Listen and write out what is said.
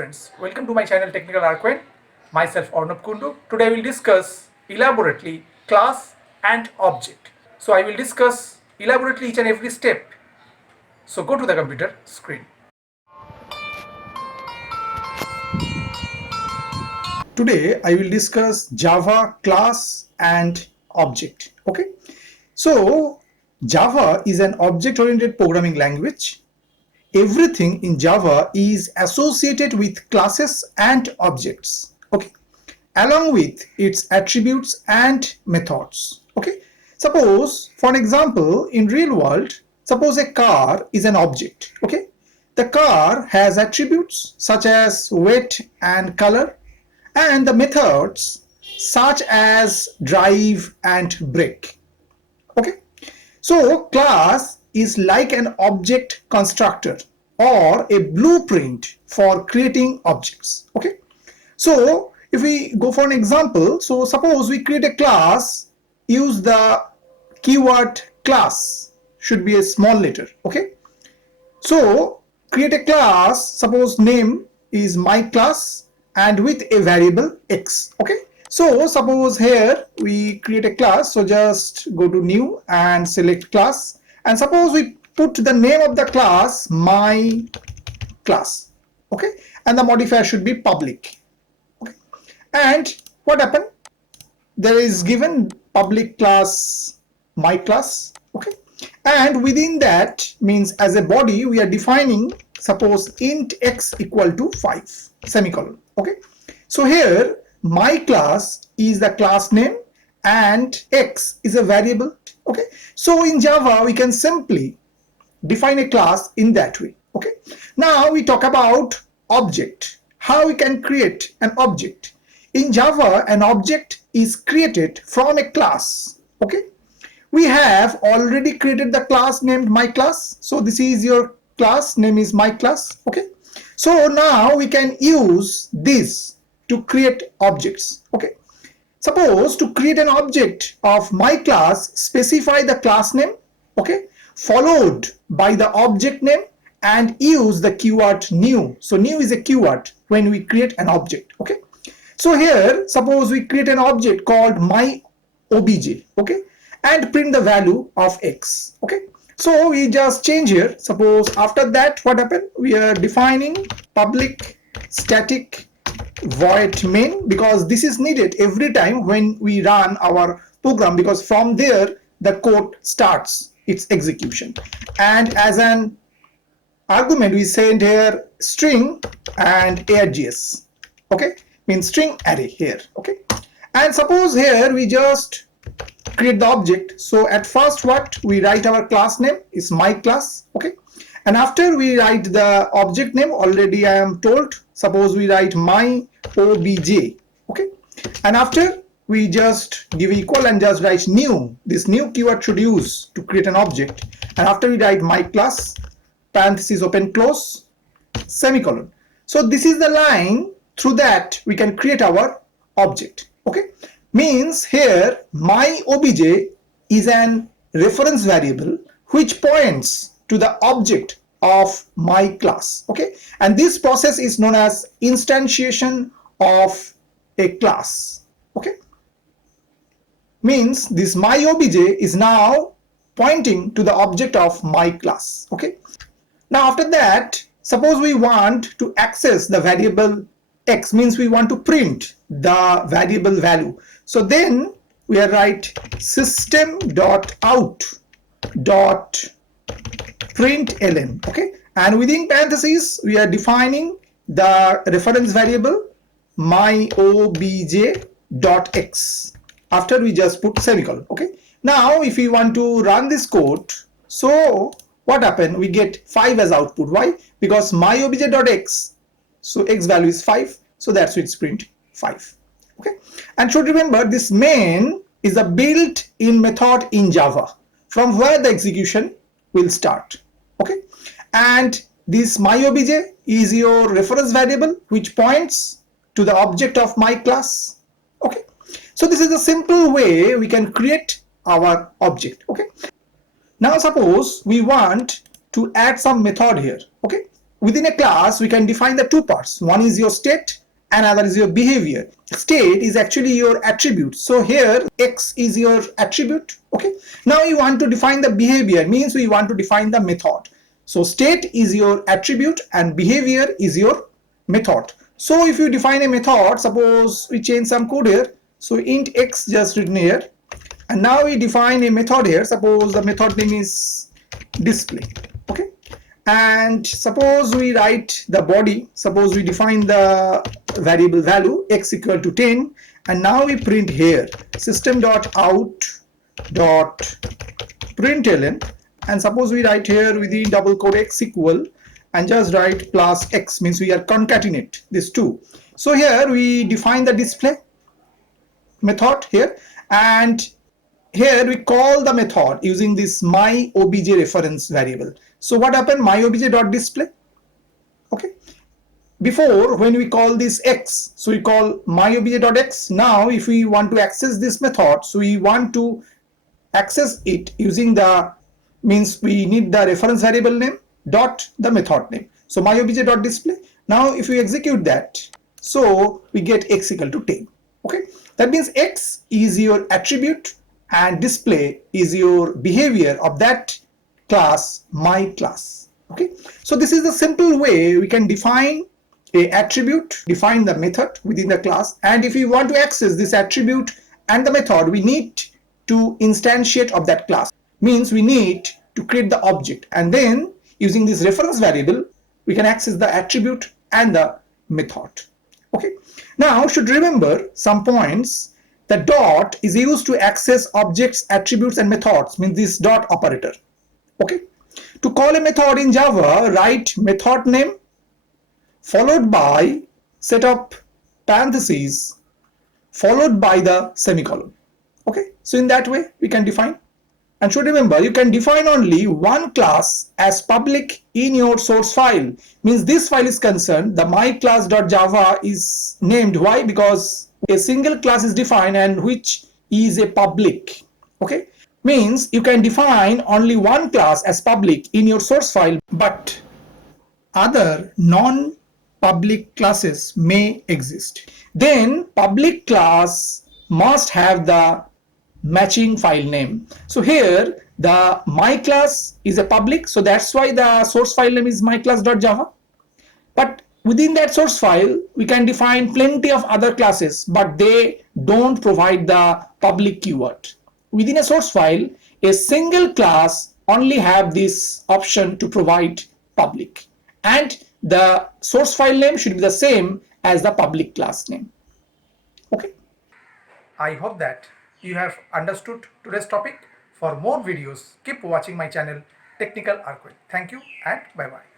friends, welcome to my channel Technical Arcane. Myself Arnab Kundu. Today I will discuss elaborately class and object. So I will discuss elaborately each and every step. So go to the computer screen. Today I will discuss Java class and object. Okay. So Java is an object-oriented programming language. Everything in Java is associated with classes and objects, okay, along with its attributes and methods. Okay, suppose for an example, in real world, suppose a car is an object. Okay, the car has attributes such as weight and color, and the methods such as drive and brake. Okay, so class is like an object constructor or a blueprint for creating objects. Okay, so if we go for an example, so suppose we create a class, use the keyword class, should be a small letter. Okay, so create a class, suppose name is my class and with a variable x. Okay, so suppose here we create a class, so just go to new and select class, and suppose we put the name of the class my class. Okay, and the modifier should be public. Okay, and what happened, there is given public class my class. Okay, and within that means as a body we are defining, suppose int x equal to 5 semicolon. Okay, so here my class is the class name and x is a variable. Okay, so in Java we can simply define a class in that way. Okay, now we talk about object, how we can create an object. In Java, an object is created from a class. Okay, we have already created the class named my class, so this is your class name is my class. Okay, so now we can use this to create objects. Okay, suppose to create an object of my class, specify the class name, okay, followed by the object name and use the keyword new. So new is a keyword when we create an object. Okay, so here suppose we create an object called my obj, okay, and print the value of x. Okay, so we just change here. Suppose after that what happened, we are defining public static void main, because this is needed every time when we run our program, because from there the code starts its execution. And as an argument we send here string and args. Okay, means string array here. Okay, and suppose here we just create the object. So at first what we write, our class name is my class. Okay, and after we write the object name, already I am told, suppose we write my obj. Okay, and after we just give equal and just write new. This new keyword should use to create an object, and after we write my class, parenthesis open close semicolon. So this is the line through that we can create our object. Okay, means here my obj is an reference variable which points to the object of my class. Okay, and this process is known as instantiation of a class. Okay, means this my obj is now pointing to the object of my class. Okay, now after that, suppose we want to access the variable x, means we want to print the variable value. So then we are write system.out.println. Okay, and within parentheses we are defining the reference variable my obj.x. After we just put semicolon. Okay, now if we want to run this code, so what happened, we get 5 as output. Why? Because my obj.x, so x value is 5, so that's why it's print 5. Okay, and should remember this main is a built-in method in Java from where the execution will start. Okay, and this my obj is your reference variable which points to the object of my class. Okay, so this is a simple way we can create our object. Okay, now suppose we want to add some method here. Okay, within a class we can define the two parts. One is your state and other is your behavior. State is actually your attribute. So here X is your attribute. Okay. Now you want to define the behavior, means we want to define the method. So state is your attribute and behavior is your method. So if you define a method, suppose we change some code here. So int X just written here. And now we define a method here. Suppose the method name is display. Okay. And suppose we write the body. Suppose we define the variable value X equal to 10. And now we print here system.out.println. And suppose we write here within double quote X equal and just write plus X, means we are concatenate these two. So here we define the display method here, and here we call the method using this my obj reference variable. So what happened? My obj.display. Okay. Before, when we call this X, so we call my obj.x. Now if we want to access this method, so we want to access it using the, means we need the reference variable name dot the method name. So my obj.display. Now if we execute that, so we get X equal to 10. Okay. That means X is your attribute and display is your behavior of that class, my class. Okay. So this is the simple way we can define a attribute, define the method within the class, and if we want to access this attribute and the method, we need to instantiate of that class, means we need to create the object, and then using this reference variable we can access the attribute and the method. Okay. Now should remember some points. The dot is used to access objects, attributes and methods, means this dot operator. Okay. To call a method in Java, write method name followed by set of parentheses followed by the semicolon. Okay. So in that way we can define. And should remember, you can define only one class as public in your source file. Means this file is concerned, the myclass.java is named. Why? Because a single class is defined and which is a public. Okay. Means you can define only one class as public in your source file, but other non-public classes may exist. Then public class must have the matching file name. So here the my class is a public, so that's why the source file name is myclass.java. But within that source file we can define plenty of other classes, but they don't provide the public keyword. Within a source file, a single class only have this option to provide public, and the source file name should be the same as the public class name. Okay. I hope that you have understood today's topic. For more videos, keep watching my channel Technical Architect. Thank you and bye bye.